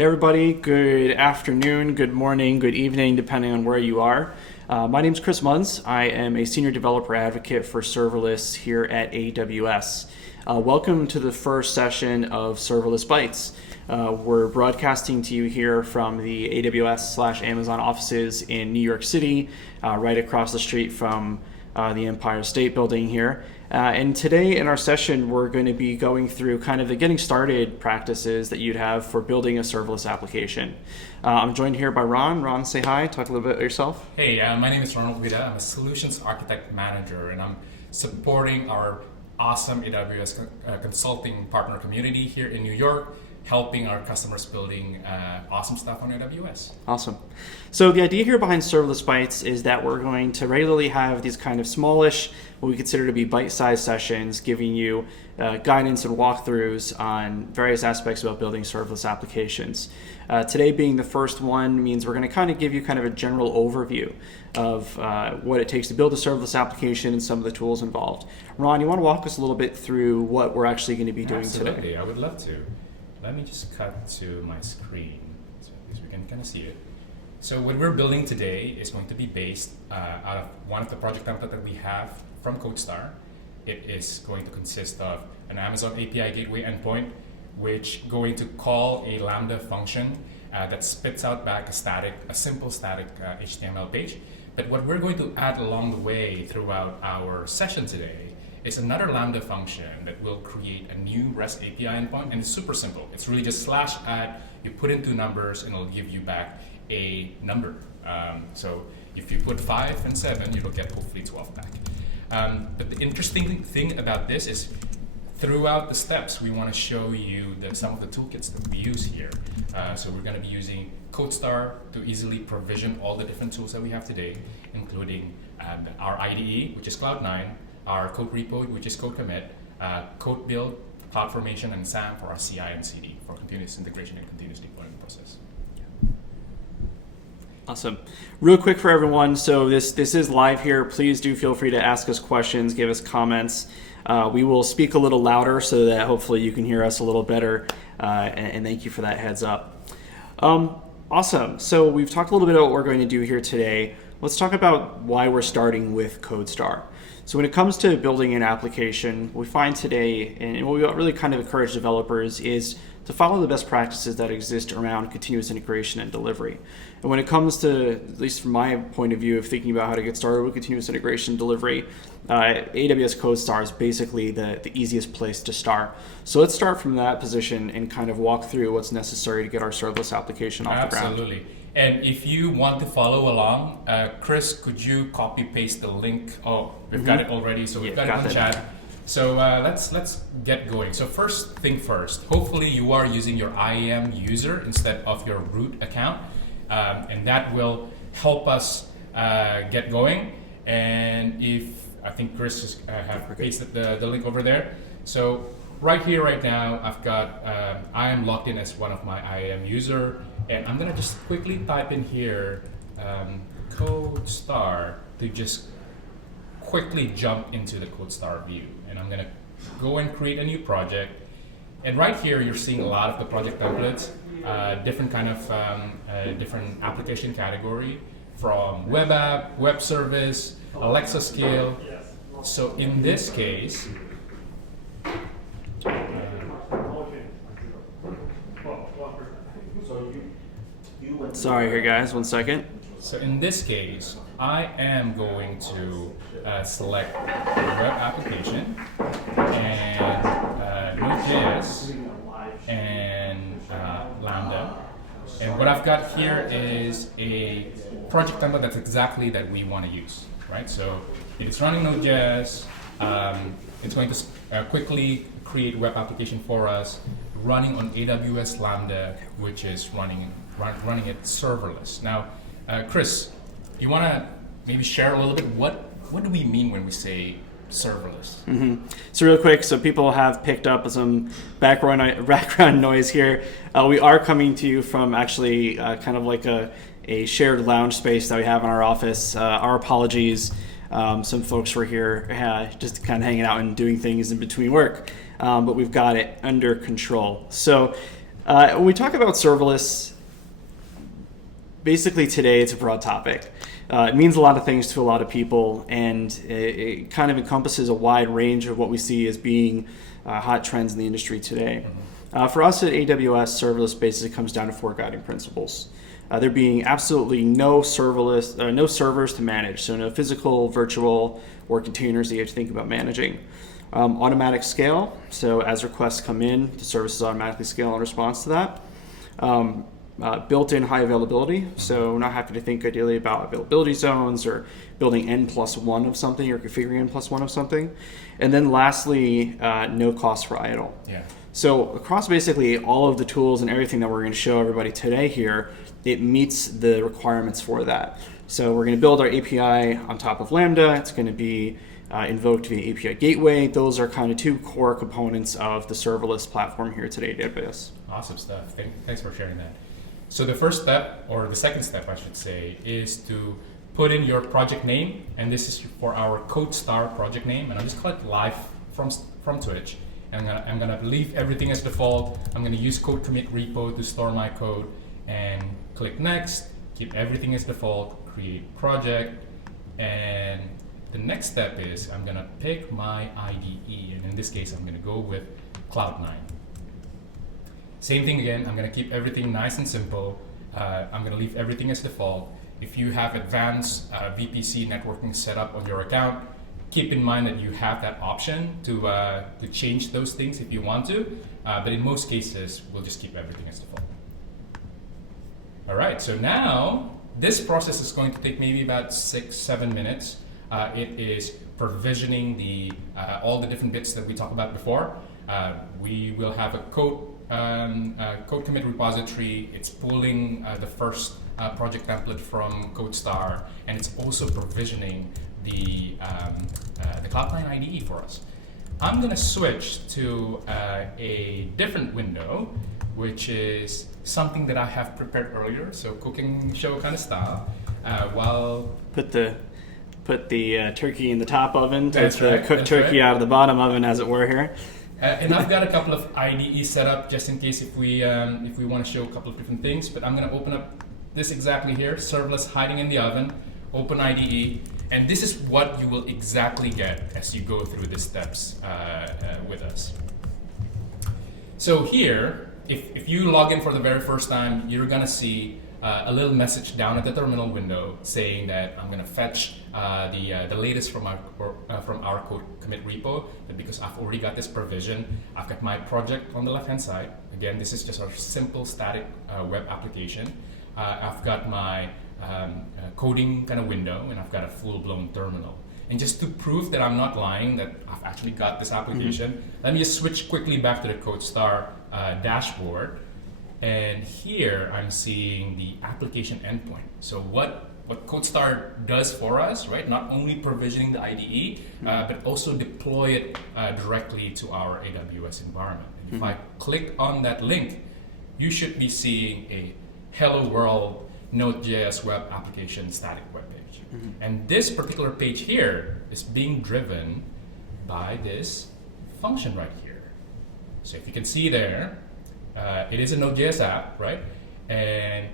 Hey everybody, good afternoon, good morning, good evening, depending on where you are. My name is Chris Munns. I am a senior developer advocate for serverless here at AWS. Welcome to the first session of Serverless Bytes. We're broadcasting to you here from the AWS/Amazon offices in New York City, right across the street from the Empire State Building here. And today in our session, we're going to be going through kind of the getting started practices that you'd have for building a serverless application. I'm joined here by Ron. Ron, say hi. Talk a little bit about yourself. Hey, my name is Ronald Vida. I'm a Solutions Architect Manager, and I'm supporting our awesome AWS consulting partner community here in New York, helping our customers building awesome stuff on AWS. Awesome. So the idea here behind Serverless Bytes is that we're going to regularly have these kind of smallish, what we consider to be bite-sized sessions, giving you guidance and walkthroughs on various aspects about building serverless applications. Today being the first one means we're going to kind of give you kind of a general overview of what it takes to build a serverless application and some of the tools involved. Ron, you want to walk us a little bit through what we're actually going to be doing today? Absolutely, I would love to. Let me just cut to my screen so at least we can kind of see it. So what we're building today is going to be based out of one of the project templates that we have from CodeStar. It is going to consist of an Amazon API gateway endpoint, which going to call a Lambda function that spits out back a simple static HTML page. But what we're going to add along the way throughout our session today is another Lambda function that will create a new REST API endpoint, and it's super simple. It's really just /add, you put in two numbers, and it'll give you back a number. So if you put 5 and 7, you'll get hopefully 12 back. But the interesting thing about this is throughout the steps, we want to show you some of the toolkits that we use here. So we're going to be using CodeStar to easily provision all the different tools that we have today, including our IDE, which is Cloudnine, our code repo, which is CodeCommit, code build, CloudFormation, and SAM for our CI and CD for continuous integration and continuous deployment process. Awesome. Real quick for everyone, so this is live here. Please do feel free to ask us questions, give us comments. We will speak a little louder so that hopefully you can hear us a little better, and thank you for that heads up. Awesome. So we've talked a little bit about what we're going to do here today. Let's talk about why we're starting with CodeStar. So when it comes to building an application, we find today, and what we really kind of encourage developers is to follow the best practices that exist around continuous integration and delivery. And when it comes to, at least from my point of view of thinking about how to get started with continuous integration and delivery, AWS CodeStar is basically the easiest place to start. So let's start from that position and kind of walk through what's necessary to get our serverless application off the ground. Absolutely. And if you want to follow along, Chris, could you copy paste the link? Oh, we've got it already, so we've got it on chat. So let's get going. So first thing first, hopefully you are using your IAM user instead of your root account, and that will help us get going. And if I think Chris just have pasted the link over there. So right here, right now, I've got I am logged in as one of my IAM user. And I'm gonna just quickly type in here CodeStar to just quickly jump into the CodeStar view. And I'm gonna go and create a new project. And right here, you're seeing a lot of the project templates, different kind of different application category from web app, web service, Alexa scale. So in this case, Sorry here guys, 1 second. So in this case, I am going to select the web application and Node.js and Lambda. And what I've got here is a project template that's exactly that we want to use, right? So if it's running Node.js, it's going to quickly create web application for us, running on AWS Lambda, which is running it serverless. Now, Chris, you want to maybe share a little bit what do we mean when we say serverless? Mm-hmm. So real quick, so people have picked up some background noise here. We are coming to you from actually kind of like a shared lounge space that we have in our office. Our apologies. Some folks were here just kind of hanging out and doing things in between work, but we've got it under control. So When we talk about serverless, basically today it's a broad topic. It means a lot of things to a lot of people, and it kind of encompasses a wide range of what we see as being hot trends in the industry today. For us at AWS, serverless basically comes down to 4 guiding principles. There being absolutely no servers to manage, so no physical, virtual, or containers that you have to think about managing. Automatic scale, so as requests come in, the services automatically scale in response to that. Built-in high availability, so not having to think ideally about availability zones or building n+1 of something or configuring n+1 of something. And then lastly, no cost for idle. Yeah. So across basically all of the tools and everything that we're going to show everybody today here, it meets the requirements for that. So we're going to build our API on top of Lambda. It's going to be invoked via API gateway. Those are kind of 2 core components of the serverless platform here today at AWS. Awesome stuff. Thanks for sharing that. So the first step, or the second step I should say, is to put in your project name, and this is for our CodeStar project name, and I'll just click live from Twitch. And I'm gonna leave everything as default. I'm gonna use code commit repo to store my code, and click next, keep everything as default, create project, and the next step is I'm gonna pick my IDE, and in this case I'm gonna go with Cloudnine. Same thing again, I'm gonna keep everything nice and simple. I'm gonna leave everything as default. If you have advanced VPC networking set up on your account, keep in mind that you have that option to change those things if you want to, but in most cases, we'll just keep everything as default. All right, so now this process is going to take maybe about 6-7 minutes. It is provisioning all the different bits that we talked about before. We will have a code commit repository. It's pulling the first project template from CodeStar, and it's also provisioning the Cloudnine IDE for us. I'm going to switch to a different window, which is something that I have prepared earlier, so cooking show kind of style. While Put the turkey in the top oven, take the right, cooked turkey out of the bottom oven, as it were here. And I've got a couple of IDEs set up just in case if we want to show a couple of different things. But I'm going to open up this exactly here, serverless hiding in the oven, OpenIDD, and this is what you will exactly get as you go through the steps with us. So here, if you log in for the very first time, you're going to see a little message down at the terminal window saying that I'm going to fetch the latest from our code commit repo. But because I've already got this provision, I've got my project on the left-hand side. Again, this is just our simple static web application. I've got my coding kind of window, and I've got a full-blown terminal. And just to prove that I'm not lying, that I've actually got this application, let me just switch quickly back to the CodeStar dashboard. And here I'm seeing the application endpoint. So what CodeStar does for us, right? Not only provisioning the IDE, but also deploy it directly to our AWS environment. And if I click on that link, you should be seeing a Hello World Node.js web application static web page. And this particular page here is being driven by this function right here. So if you can see there, it is a Node.js app, right? And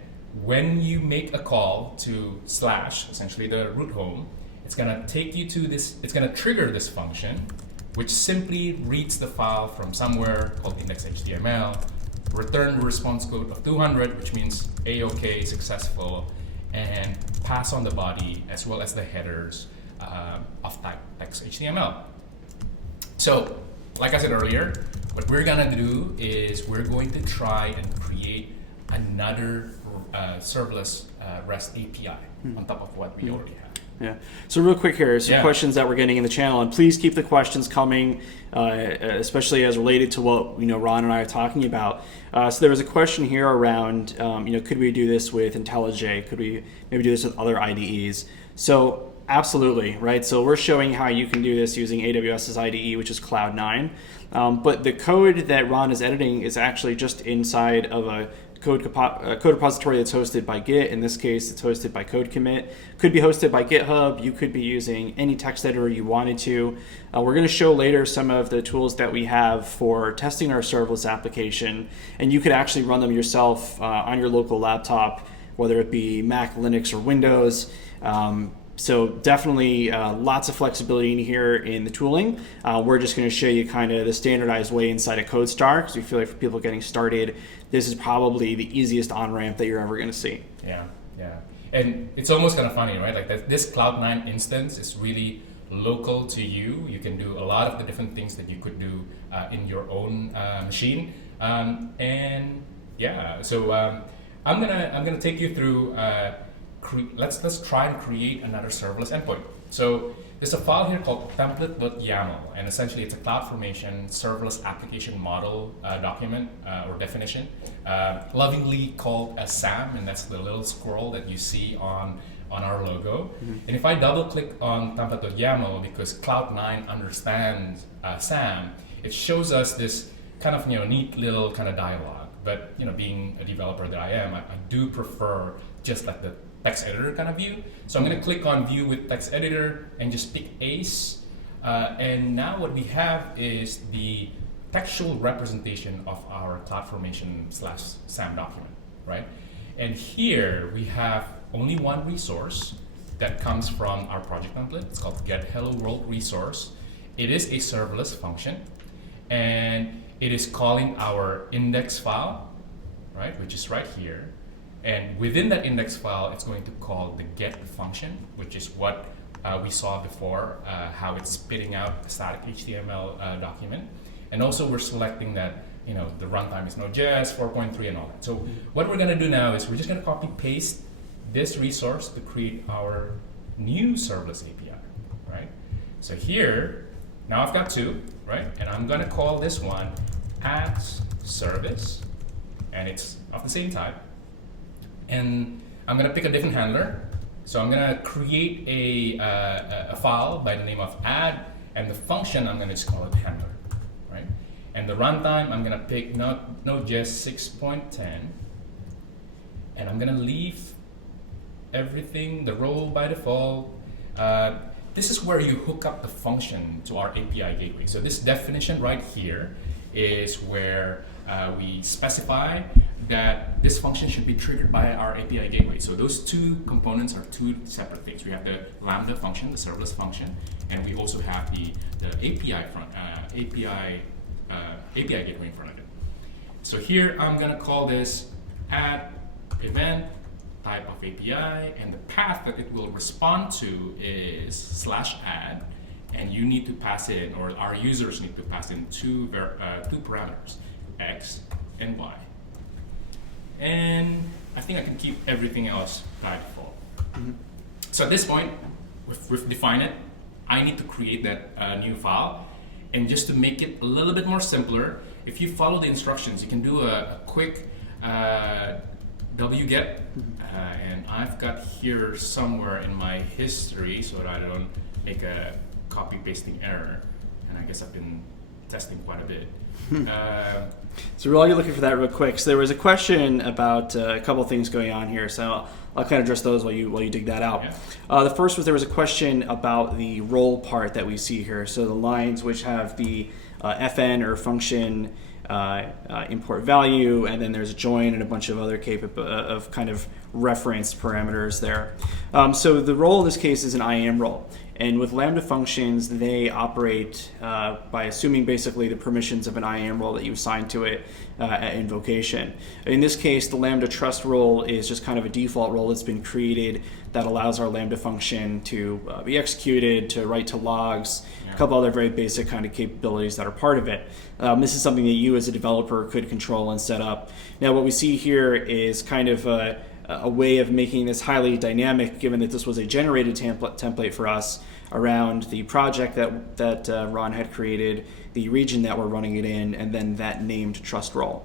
when you make a call to / essentially the root home, it's gonna take you to this, it's gonna trigger this function, which simply reads the file from somewhere called index.html, return response code of 200, which means A-OK, successful, and pass on the body as well as the headers of type text.html. So, like I said earlier, what we're gonna do is we're going to try and create another serverless REST API on top of what we already have. Yeah. So real quick here, some questions that we're getting in the channel, and please keep the questions coming, especially as related to what Ron and I are talking about. So there was a question here around, could we do this with IntelliJ? Could we maybe do this with other IDEs? So absolutely, right? So we're showing how you can do this using AWS's IDE, which is Cloudnine. But the code that Ron is editing is actually just inside of a code repository that's hosted by Git. In this case, it's hosted by CodeCommit. Could be hosted by GitHub. You could be using any text editor you wanted to. We're going to show later some of the tools that we have for testing our serverless application, and you could actually run them yourself on your local laptop, whether it be Mac, Linux, or Windows. So definitely lots of flexibility in here in the tooling. We're just going to show you kind of the standardized way inside of CodeStar, because we feel like for people getting started, this is probably the easiest on-ramp that you're ever going to see. Yeah. And it's almost kind of funny, right? Like this Cloudnine instance is really local to you. You can do a lot of the different things that you could do in your own machine. And yeah, so I'm gonna take you through. Let's try and create another serverless endpoint. So there's a file here called template.yaml, and essentially it's a CloudFormation serverless application model document or definition, lovingly called as SAM, and that's the little squirrel that you see on our logo. And if I double click on template.yaml, because Cloudnine understands SAM, it shows us this kind of neat little kind of dialogue. But being a developer that I am, I do prefer just like the text editor kind of view. So I'm going to click on view with text editor and just pick ACE. And now what we have is the textual representation of our CloudFormation/SAM document, right? And here we have only one resource that comes from our project template. It's called getHelloWorld resource. It is a serverless function, and it is calling our index file, right, which is right here. And within that index file, it's going to call the get function, which is what we saw before, how it's spitting out a static HTML document. And also we're selecting that the runtime is Node.js 4.3 and all that. So what we're going to do now is we're just going to copy paste this resource to create our new serverless API, right? So here, now I've got two, right? And I'm going to call this one @service, and it's of the same type. And I'm going to pick a different handler. So I'm going to create a file by the name of add, and the function I'm going to just call it handler, right? And the runtime I'm going to pick Node.js 6.10, and I'm going to leave everything, the role by default. This is where you hook up the function to our API gateway. So this definition right here is where we specify that this function should be triggered by our API gateway. So those two components are two separate things. We have the Lambda function, the serverless function, and we also have the API gateway in front of it. So here I'm going to call this add event type of API, and the path that it will respond to is /add, and you need to pass in, or our users need to pass in two parameters, X and Y. And I think I can keep everything else by default. So at this point, we've defined it. I need to create that new file. And just to make it a little bit more simpler, if you follow the instructions, you can do a quick wget. And I've got here somewhere in my history so that I don't make a copy pasting error. And I guess I've been testing quite a bit. So while you're looking for that real quick, so there was a question about a couple of things going on here, so I'll kind of address those while you dig that out. Yeah. The first was there was a question about the role part that we see here, so the lines which have the FN or function import value, and then there's a join and a bunch of other of kind of reference parameters there. So the role in this case is an IAM role. And with Lambda functions, they operate by assuming basically the permissions of an IAM role that you assign to it at invocation. In this case, the Lambda trust role is just kind of a default role that's been created that allows our Lambda function to be executed, to write to logs, a couple other very basic kind of capabilities that are part of it. This is something that you as a developer could control and set up. Now what we see here is kind of a way of making this highly dynamic, given that this was a generated template for us around the project that Ron had created, the region that we're running it in, and then that named trust role.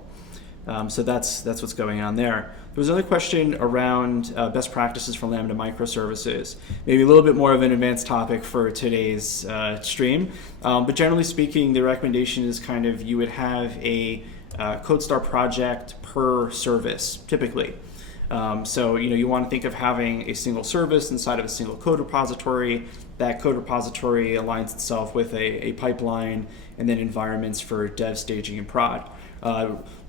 So that's what's going on there. There was another question around best practices for Lambda microservices. Maybe a little bit more of an advanced topic for today's stream, but generally speaking, the recommendation is kind of you would have a CodeStar project per service, typically. So you want to think of having a single service inside of a single code repository. That code repository aligns itself with a pipeline and then environments for dev, staging, and prod.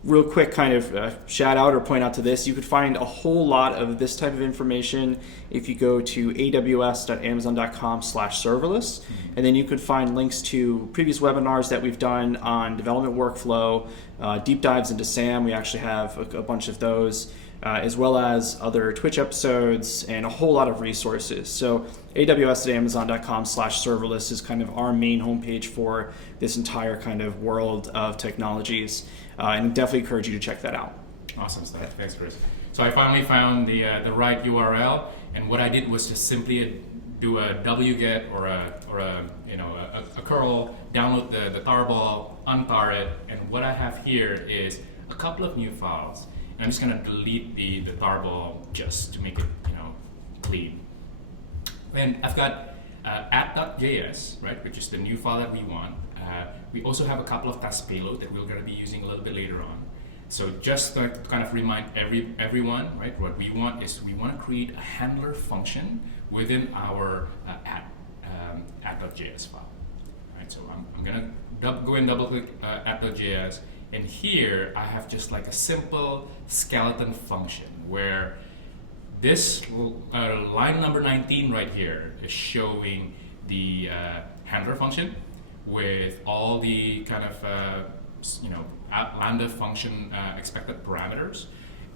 Real quick kind of shout out or point out to this, you could find a whole lot of this type of information if you go to aws.amazon.com/serverless, and then you could find links to previous webinars that we've done on development workflow, deep dives into SAM. We actually have a bunch of those, as well as other Twitch episodes and a whole lot of resources. So aws.amazon.com/serverless is kind of our main homepage for this entire kind of world of technologies, and definitely encourage you to check that out. Awesome stuff. Thanks, Chris. So I finally found the right URL, and what I did was just simply do a wget or a curl, download the tarball, untar it, and what I have here is a couple of new files. And I'm just going to delete the tarball just to make it clean. And I've got app.js, right, which is the new file that we want. We also have a couple of test payload that we're going to be using a little bit later on. So just to kind of remind everyone, right, what we want is we want to create a handler function within our app.js file. Right, so I'm going to go and double click app.js, and here I have just like a simple skeleton function where this line number 19 right here is showing the handler function with all the kind of lambda function expected parameters.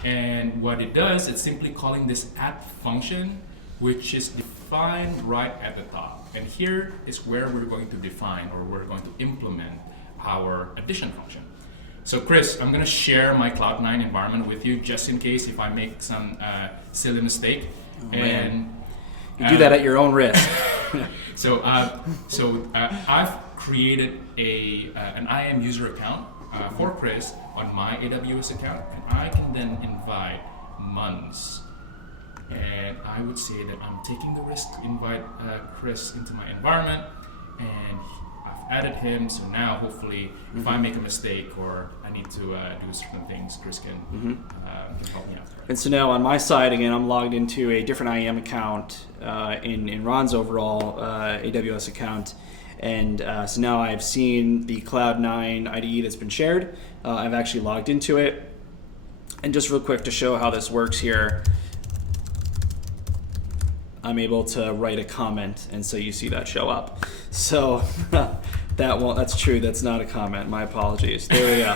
And what it does, it's simply calling this add function, which is defined right at the top. And here is where we're going to define, or we're going to implement our addition function. So Chris, I'm going to share my Cloudnine environment with you just in case if I make some silly mistake. You do that at your own risk. So I've created an IAM user account for Chris on my AWS account, and I can then invite Muns. And I would say that I'm taking the risk to invite Chris into my environment, and I've added him. So now, hopefully, if I make a mistake or I need to do certain things, Chris can help me out. And so now on my side, again, I'm logged into a different IAM account in Ron's overall AWS account. And so now I've seen the Cloudnine IDE that's been shared. I've actually logged into it. And just real quick to show how this works here, I'm able to write a comment, and so you see that show up. So that's true, that's not a comment, my apologies. There we go.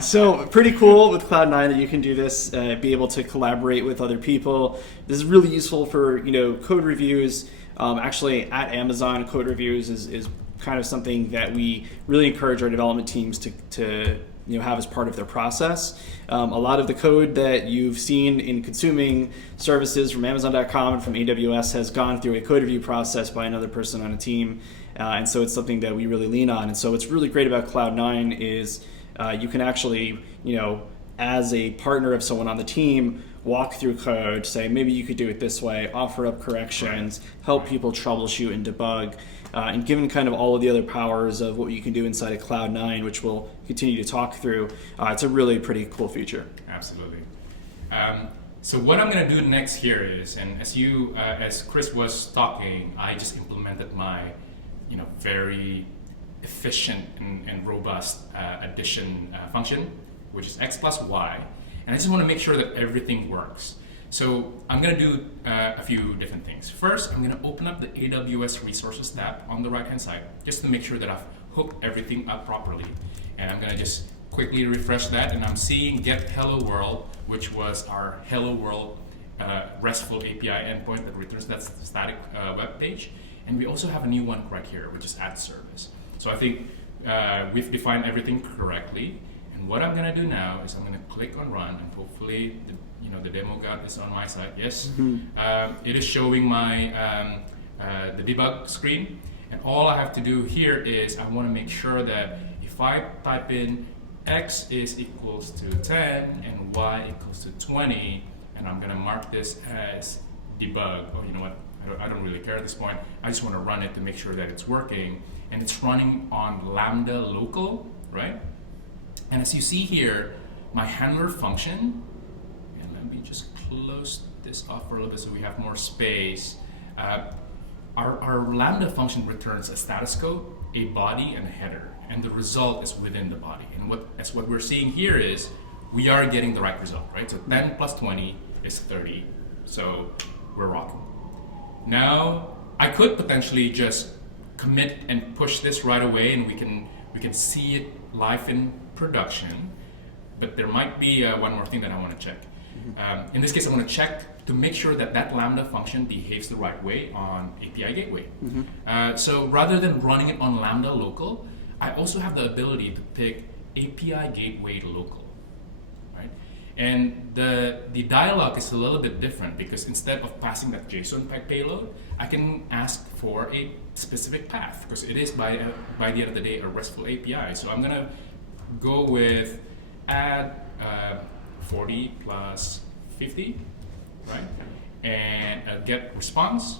So pretty cool with Cloudnine that you can do this, be able to collaborate with other people. This is really useful for code reviews. Actually at Amazon, code reviews is kind of something that we really encourage our development teams to have as part of their process. A lot of the code that you've seen in consuming services from Amazon.com and from AWS has gone through a code review process by another person on a team, and so it's something that we really lean on. And so what's really great about Cloudnine is you can actually, as a partner of someone on the team, walk through code, say maybe you could do it this way, offer up corrections, help people troubleshoot and debug. And given kind of all of the other powers of what you can do inside of Cloudnine, which we'll continue to talk through, it's a really pretty cool feature. Absolutely. So what I'm going to do next here is, and as Chris was talking, I just implemented my, very efficient and robust addition function, which is x plus y, and I just want to make sure that everything works. So I'm going to do a few different things. First, I'm going to open up the AWS Resources tab on the right-hand side, just to make sure that I've hooked everything up properly. And I'm going to just quickly refresh that, and I'm seeing get hello world, which was our hello world RESTful API endpoint that returns that static web page. And we also have a new one right here, which is add service. So I think we've defined everything correctly. And what I'm going to do now is I'm going to click on run, and hopefully the demo god is on my side. Yes, it is showing my the debug screen, and all I have to do here is I want to make sure that if I type in x is equals to 10 and y equals to 20, and I'm going to mark this as debug. Oh, you know what? I don't really care at this point. I just want to run it to make sure that it's working, and it's running on Lambda local, right? And as you see here, my handler function, and let me just close this off for a little bit so we have more space. Our Lambda function returns a status code, a body, and a header, and the result is within the body. And what we're seeing here is we are getting the right result, right? So 10 plus 20 is 30, so we're rocking. Now, I could potentially just commit and push this right away, and we can see it live in production, but there might be one more thing that I want to check. In this case, I want to check to make sure that that Lambda function behaves the right way on API Gateway. So rather than running it on Lambda local, I also have the ability to pick API Gateway local, right? And the dialog is a little bit different because instead of passing that JSON payload, I can ask for a specific path because it is by the end of the day a RESTful API. So I'm gonna go with add 40 plus 50, right? And get response,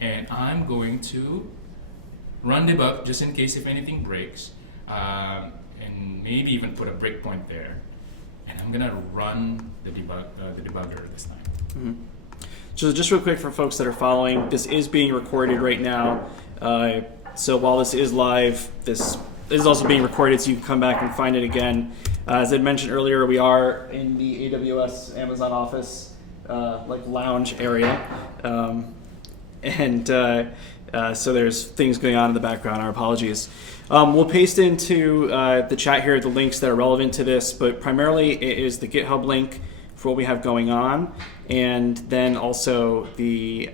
and I'm going to run debug just in case if anything breaks, and maybe even put a breakpoint there. And I'm gonna run the debugger this time. So just real quick for folks that are following, this is being recorded right now. So while this is live, this is also being recorded, so you can come back and find it again. As I mentioned earlier, we are in the AWS Amazon office, like lounge area, and so there's things going on in the background. Our apologies. We'll paste into the chat here the links that are relevant to this, but primarily it is the GitHub link for what we have going on, and then also the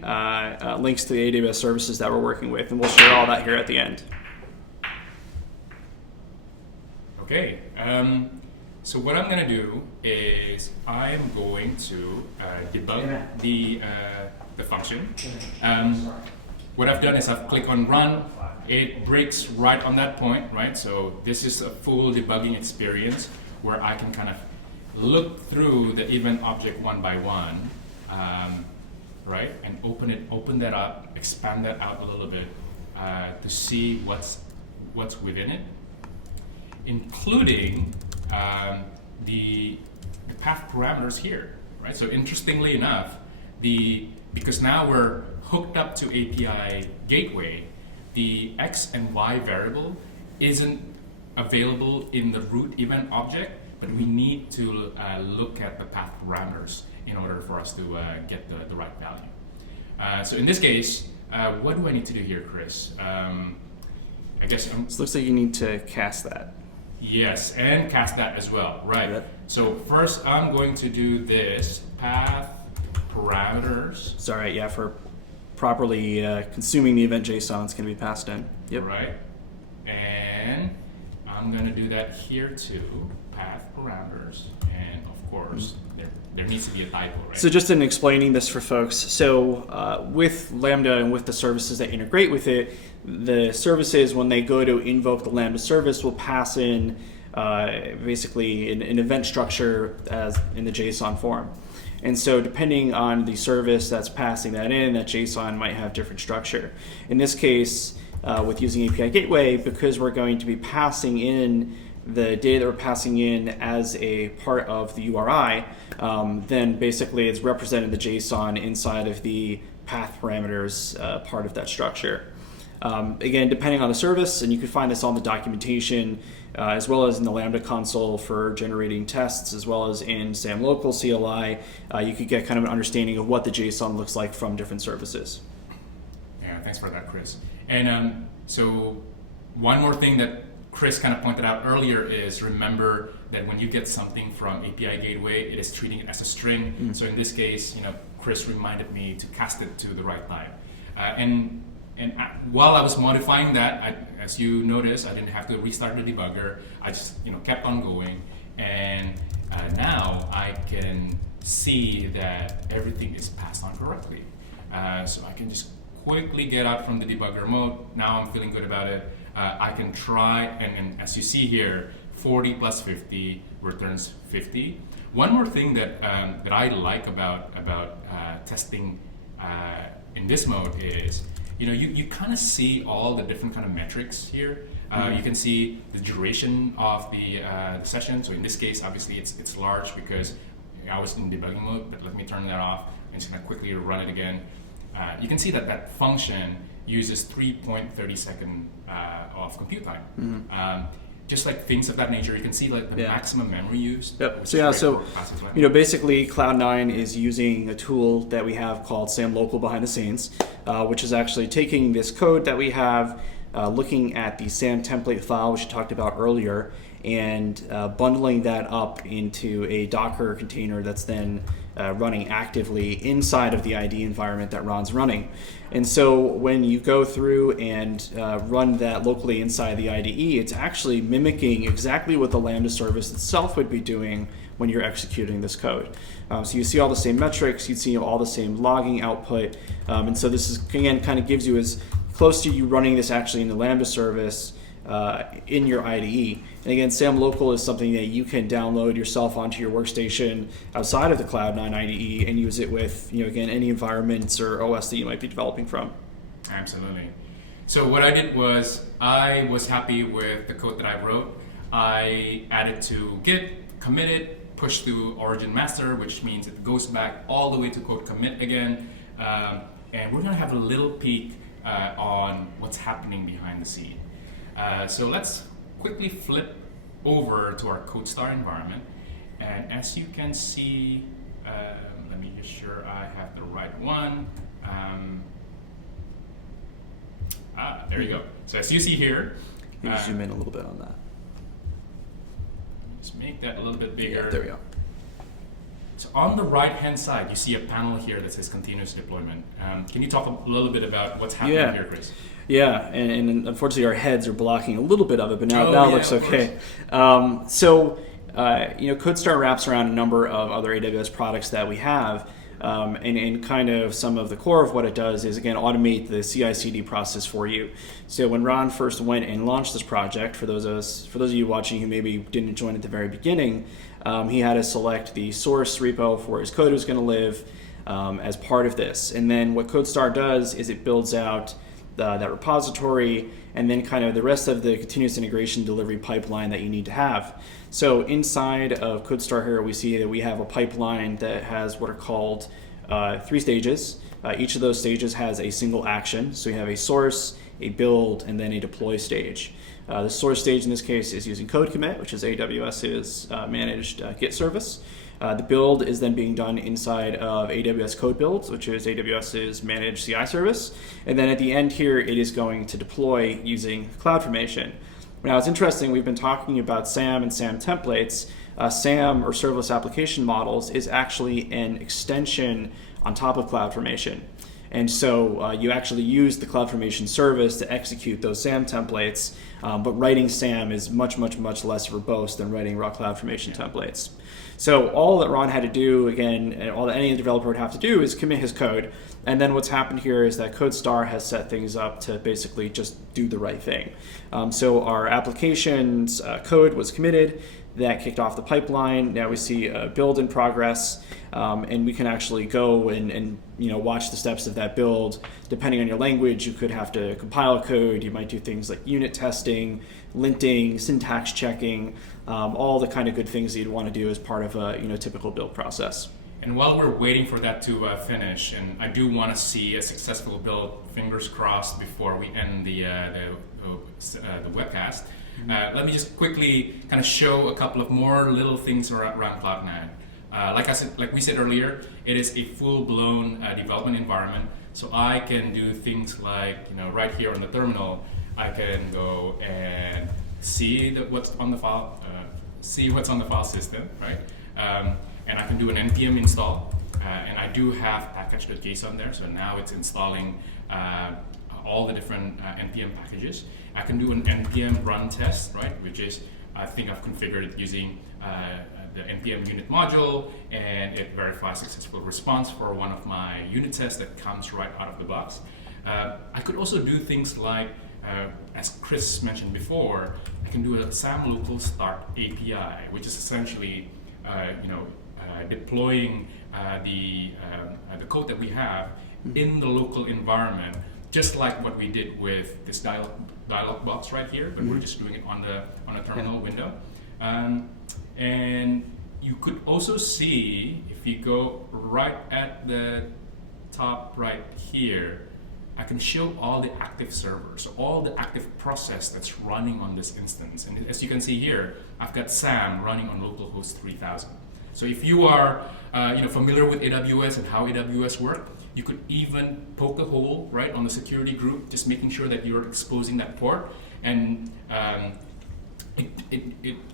links to the AWS services that we're working with, and we'll share all that here at the end. Okay, so what I'm gonna do is I'm going to debug the function. What I've done is I've clicked on run. It breaks right on that point, right? So this is a full debugging experience where I can kind of look through the event object one by one, right? And open that up, expand that out a little bit to see what's within it, including the path parameters here, right? So interestingly enough, because now we're hooked up to API Gateway, the X and Y variable isn't available in the root event object, but we need to look at the path parameters in order for us to get the right value. So in this case, what do I need to do here, Chris? I guess So it looks like you need to cast that. Yes, and cast that as well, right? Yep. So first I'm going to do this path parameters. Sorry, yeah, for properly consuming the event JSON, it's going to be passed in. Yep. Right. And I'm going to do that here too, path parameters, and of course there needs to be a typo, right? So just in explaining this for folks, so with Lambda and with the services that integrate with it, the services, when they go to invoke the Lambda service, will pass in basically an event structure as in the JSON form. And so depending on the service that's passing that in, that JSON might have different structure. In this case, with using API Gateway, because we're going to be passing in the data that we're passing in as a part of the URI, then basically it's representing the JSON inside of the path parameters part of that structure. Again, depending on the service, and you can find this on the documentation, as well as in the Lambda console for generating tests, as well as in SamLocal CLI, you could get kind of an understanding of what the JSON looks like from different services. Yeah, thanks for that, Chris. And so one more thing that Chris kind of pointed out earlier is remember that when you get something from API Gateway, it is treating it as a string. So in this case, Chris reminded me to cast it to the right type. And while I was modifying that, as you notice, I didn't have to restart the debugger. I just kept on going, and now I can see that everything is passed on correctly. So I can just quickly get out from the debugger mode. Now I'm feeling good about it. I can try, and as you see here, 40 plus 50 returns 50. One more thing that I like about testing in this mode is, you kind of see all the different kind of metrics here. You can see the duration of the session. So in this case, obviously it's large because I was in debugging mode, but let me turn that off. I'm just gonna quickly run it again. You can see that that function uses 3.30 seconds of compute time. Just like things of that nature, you can see like the maximum memory used. Yep. So basically Cloudnine is using a tool that we have called SamLocal behind the scenes, which is actually taking this code that we have, looking at the SAM template file, which we talked about earlier, and bundling that up into a Docker container that's then running actively inside of the IDE environment that Ron's running. And so when you go through and run that locally inside the IDE, it's actually mimicking exactly what the Lambda service itself would be doing when you're executing this code. So you see all the same metrics, you see all the same logging output, and so this is, again, kind of gives you as close to you running this actually in the Lambda service in your IDE. And again, SamLocal is something that you can download yourself onto your workstation outside of the Cloudnine IDE and use it with, again, any environments or OS that you might be developing from. Absolutely. So what I did was I was happy with the code that I wrote. I added to Git, committed, pushed through origin master, which means it goes back all the way to code commit again. And we're going to have a little peek on what's happening behind the scene. So let's quickly flip over to our CodeStar environment. And as you can see, let me just sure I have the right one. There you go. So as you see here, Can you zoom in a little bit on that? Just make that a little bit bigger. Yeah, there we go. So on the right-hand side, you see a panel here that says continuous deployment. Can you talk a little bit about what's happening here, Chris? Yeah, and unfortunately our heads are blocking a little bit of it, but now it looks okay. CodeStar wraps around a number of other AWS products that we have, and kind of some of the core of what it does is, again, automate the CI/CD process for you. So when Ron first went and launched this project, for those of you watching who maybe didn't join at the very beginning, he had to select the source repo for his code was going to live as part of this. And then what CodeStar does is it builds out that repository and then kind of the rest of the continuous integration delivery pipeline that you need to have. So inside of CodeStar here, we see that we have a pipeline that has what are called 3 stages. Each of those stages has a single action. So you have a source, a build, and then a deploy stage. The source stage in this case is using CodeCommit, which is AWS's managed Git service. The build is then being done inside of AWS Code Builds, which is AWS's managed CI service. And then at the end here, it is going to deploy using CloudFormation. Now, it's interesting, we've been talking about SAM and SAM templates. SAM, or Serverless Application Models, is actually an extension on top of CloudFormation. And so you actually use the CloudFormation service to execute those SAM templates, but writing SAM is much, much, much less verbose than writing raw CloudFormation templates. So all that Ron had to do, again, and all that any developer would have to do is commit his code. And then what's happened here is that CodeStar has set things up to basically just do the right thing. So our application's code was committed. That kicked off the pipeline. Now we see a build in progress, and we can actually go and watch the steps of that build. Depending on your language, you could have to compile code. You might do things like unit testing, linting, syntax checking, all the kind of good things that you'd want to do as part of a typical build process. And while we're waiting for that to finish, and I do want to see a successful build, fingers crossed, before we end the webcast. Let me just quickly kind of show a couple of more little things around Cloudnine. Like we said earlier, it is a full-blown development environment. So I can do things like, right here on the terminal, I can go and see what's on the file, system, right? And I can do an npm install, and I do have package.json there. So now it's installing all the different npm packages. I can do an npm run test, right? Which is, I think I've configured it using the npm unit module, and it verifies successful response for one of my unit tests that comes right out of the box. I could also do things like, as Chris mentioned before, I can do a SamLocal start API, which is essentially, deploying the code that we have in the local environment, just like what we did with this dialog box right here, but we're just doing it on a terminal window. And you could also see, if you go right at the top right here, I can show all the active servers, so all the active process that's running on this instance. And as you can see here, I've got Sam running on localhost 3000. So if you are familiar with AWS and how AWS works, you could even poke a hole right on the security group, just making sure that you're exposing that port. And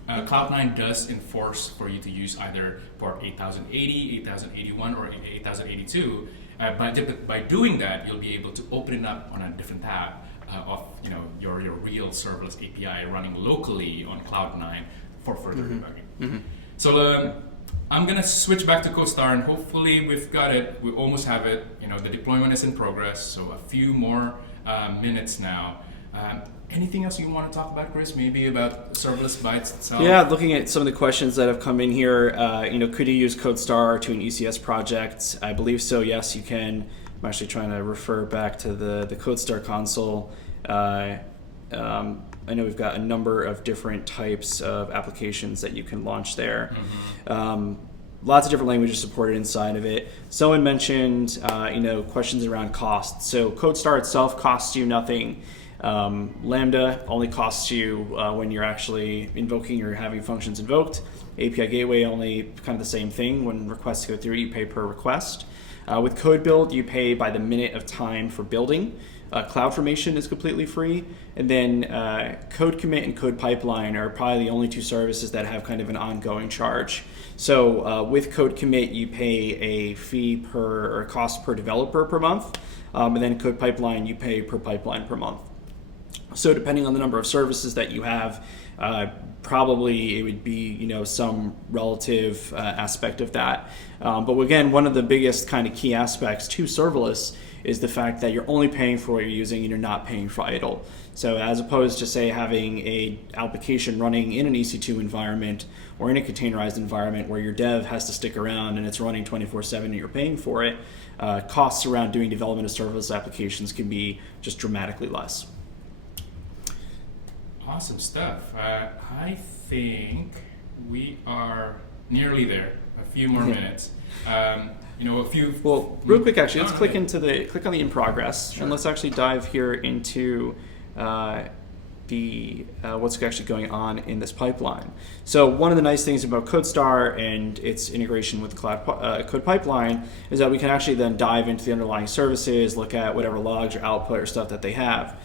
Cloudnine does enforce for you to use either port 8080, 8081, or 8082. But by doing that, you'll be able to open it up on a different tab of your real serverless API running locally on Cloudnine for further debugging. So I'm gonna switch back to CodeStar, and hopefully we've got it. We almost have it. The deployment is in progress, so a few more minutes now. Anything else you want to talk about, Chris? Maybe about Serverless Bytes itself? Yeah, looking at some of the questions that have come in here, could you use CodeStar to an ECS project? I believe so, yes, you can. I'm actually trying to refer back to the CodeStar console. I know we've got a number of different types of applications that you can launch there. Lots of different languages supported inside of it. Someone mentioned, questions around cost. So CodeStar itself costs you nothing. Lambda only costs you when you're actually invoking or having functions invoked. API Gateway only kind of the same thing. When requests go through, you pay per request. With Code Build, you pay by the minute of time for building. CloudFormation is completely free. And then Code Commit and CodePipeline are probably the only two services that have kind of an ongoing charge. So with Code Commit, you pay a fee or cost per developer per month. And then CodePipeline, you pay per pipeline per month. So depending on the number of services that you have, probably it would be some relative aspect of that. But again, one of the biggest kind of key aspects to serverless is the fact that you're only paying for what you're using and you're not paying for idle. So as opposed to say having a application running in an EC2 environment or in a containerized environment where your dev has to stick around and it's running 24/7 and you're paying for it, costs around doing development of serverless applications can be just dramatically less. Awesome stuff. I think we are nearly there. A few more minutes. Well, real quick, actually, let's click on the in progress, Sure. and let's actually dive here into what's actually going on in this pipeline. So one of the nice things about CodeStar and its integration with CodePipeline is that we can actually then dive into the underlying services, look at whatever logs or output or stuff that they have.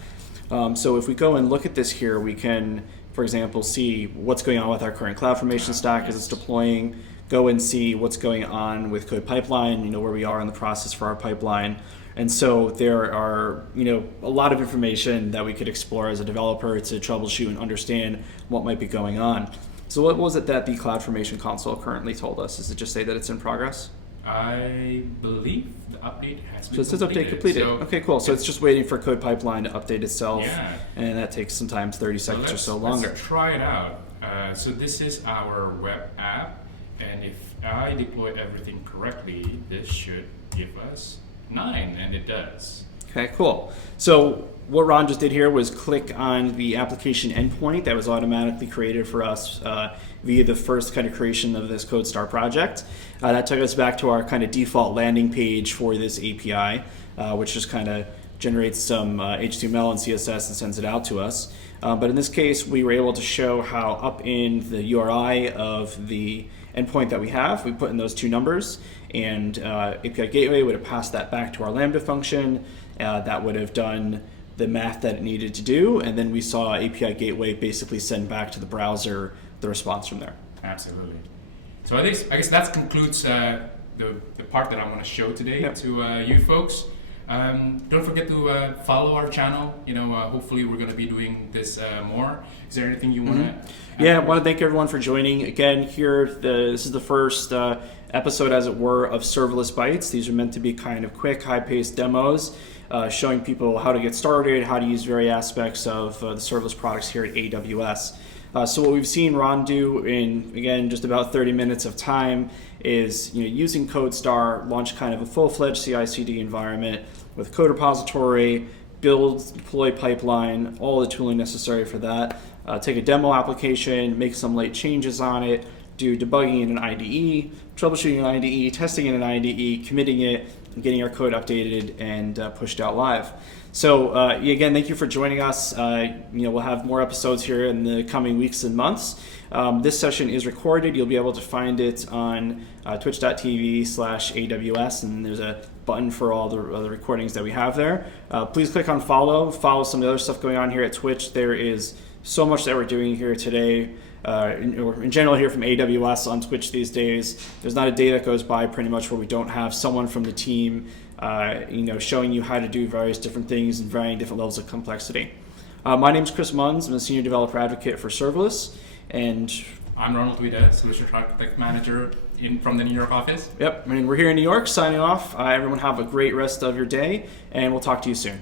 So if we go and look at this here, we can, for example, see what's going on with our current CloudFormation stack as it's deploying, go and see what's going on with CodePipeline, where we are in the process for our pipeline. And so there are, a lot of information that we could explore as a developer to troubleshoot and understand what might be going on. So what was it that the CloudFormation console currently told us? Does it just say that it's in progress? I believe the update has been So it says update completed. So okay, cool. So it's just waiting for CodePipeline to update itself. Yeah. And that takes sometimes 30 seconds or so longer. Let's try it out. So this is our web app. And if I deploy everything correctly, this should give us 9, and it does. Okay, cool. So what Ron just did here was click on the application endpoint that was automatically created for us via the first kind of creation of this CodeStar project. That took us back to our kind of default landing page for this API, which just kind of generates some HTML and CSS and sends it out to us. But in this case, we were able to show how up in the URI of the endpoint that we have, we put in those two numbers, and API Gateway would have passed that back to our Lambda function. That would have done the math that it needed to do, and then we saw API Gateway basically send back to the browser the response from there. Absolutely. So I guess that concludes the part that I want to show today to you folks. Don't forget to follow our channel. Hopefully we're going to be doing this more. Is there anything you want to? Yeah, I want to thank everyone for joining. Again, here this is the first episode, as it were, of Serverless Bytes. These are meant to be kind of quick, high-paced demos, showing people how to get started, how to use various aspects of the serverless products here at AWS. So what we've seen Ron do in, again, just about 30 minutes of time is using CodeStar, launch kind of a full-fledged CI/CD environment with code repository, build, deploy pipeline, all the tooling necessary for that. Take a demo application, make some late changes on it, do debugging in an IDE, troubleshooting in an IDE, testing in an IDE, committing it, and getting our code updated and pushed out live. So again, thank you for joining us. We'll have more episodes here in the coming weeks and months. This session is recorded. You'll be able to find it on twitch.tv/AWS, and there's a button for all the recordings that we have there. Please click on follow some of the other stuff going on here at Twitch. There is so much that we're doing here today, or in general here from AWS on Twitch these days. There's not a day that goes by pretty much where we don't have someone from the team showing you how to do various different things and varying different levels of complexity. My name is Chris Munns. I'm a Senior Developer Advocate for Serverless. And I'm Ronald Wida, Solution Architect Manager from the New York office. Yep, and we're here in New York signing off. Everyone have a great rest of your day, and we'll talk to you soon.